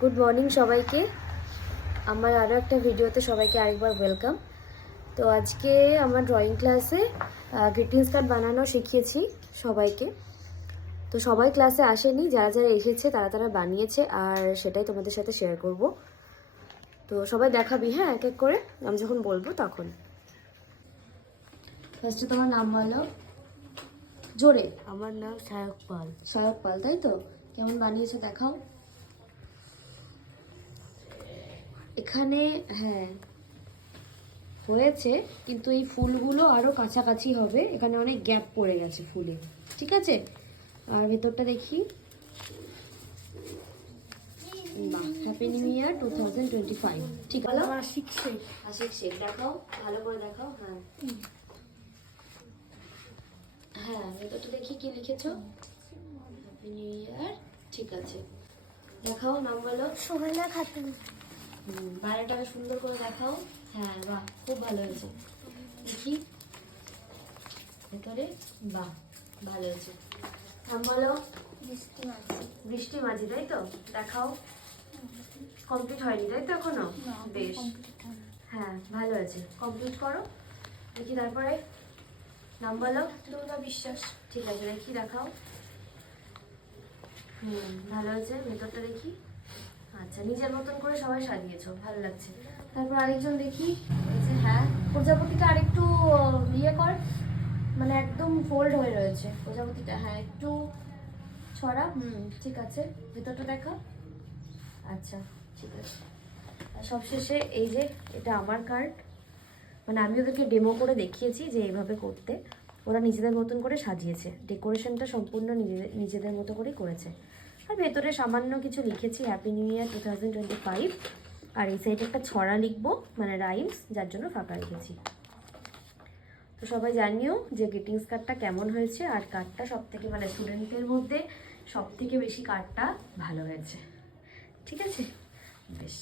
Good morning সবাইকে। আমার আরও একটা ভিডিওতে সবাইকে আরেকবার ওয়েলকাম। তো আজকে আমার ড্রয়িং ক্লাসে গ্রিটিংস কার্ড বানানো শিখিয়েছি সবাইকে। তো সবাই ক্লাসে আসেনি, যারা যারা এসেছে তারা তারা বানিয়েছে, আর সেটাই তোমাদের সাথে শেয়ার করব। তো সবাই দেখাবি, হ্যাঁ, এক এক করে আমি যখন বলবো তখন। ফার্স্টে তোমার নাম বলো জোরে। আমার নাম সায়ক পাল। সায়ক পাল, তাই তো? কেমন বানিয়েছো দেখাও। এখানে হ্যাঁ হয়েছে, কিন্তু এই ফুলগুলো আরো কাছাকাছি হবে, এখানে অনেক গ্যাপ পড়ে গেছে ফুলে। ঠিক আছে, আর ভেতরটা দেখি। বাহ, হ্যাপি নিউ ইয়ার 2025। ঠিক আছে, আমার শিখছে। আশিক শেখ দেখাও, ভালো করে দেখাও। হ্যাঁ হ্যাঁ, ভেতরটা দেখি কি লিখেছো। হ্যাপি নিউ ইয়ার, ঠিক আছে। দেখাও, নাম বলো। সোহেলা খাতুন। বাইরেটাকে সুন্দর করে দেখাও। হ্যাঁ, বাহ, খুব ভালো হয়েছে। দেখি ভেতরে। বাহ, ভালো হয়েছে। নাম বলো। বৃষ্টি মাঝি। বৃষ্টি মাঝি, তাই তো? দেখাও। কমপ্লিট হয়নি তাই তো এখনো? বেশ, হ্যাঁ ভালো হয়েছে, কমপ্লিট করো। দেখি তারপরে নাম বলো। দুর্গা বিশ্বাস। ঠিক আছে, দেখি দেখাও। ভালো হয়েছে, ভেতরটা দেখি। আচ্ছা, নিজের মতন করে সবাই সাজিয়েছো, ভালো লাগছে। তারপর আরেকজন দেখি। হ্যাঁ, প্রজাপতিটা আরেকটু ইয়ে কর, মানে একদম ফোল্ড হয়ে রয়েছে প্রজাপতিটা। হ্যাঁ, একটু ছড়া। ঠিক আছে, ভেতরটা দেখা। আচ্ছা, ঠিক আছে। আর সবশেষে এই যে এটা আমার কার্ড, মানে আমি ওদেরকে ডেমো করে দেখিয়েছি যে এইভাবে করতে। ওরা নিজেদের মতন করে সাজিয়েছে, ডেকোরেশনটা সম্পূর্ণ নিজেদের মতো করেই করেছে। আর ভেতরে সামান্য কিছু লিখেছি, হ্যাপি নিউ ইয়ার 2025। আর এই সাইডে একটা ছড়া লিখবো, মানে রাইমস, যার জন্য ফাঁকা রেখেছি। তো সবাই জানিও যে গ্রিটিংস কার্ডটা কেমন হয়েছে, আর কার্ডটা সব থেকে, মানে স্টুডেন্টদের মধ্যে সব থেকে বেশি কার্ডটা ভালো হয়েছে। ঠিক আছে, বেশ।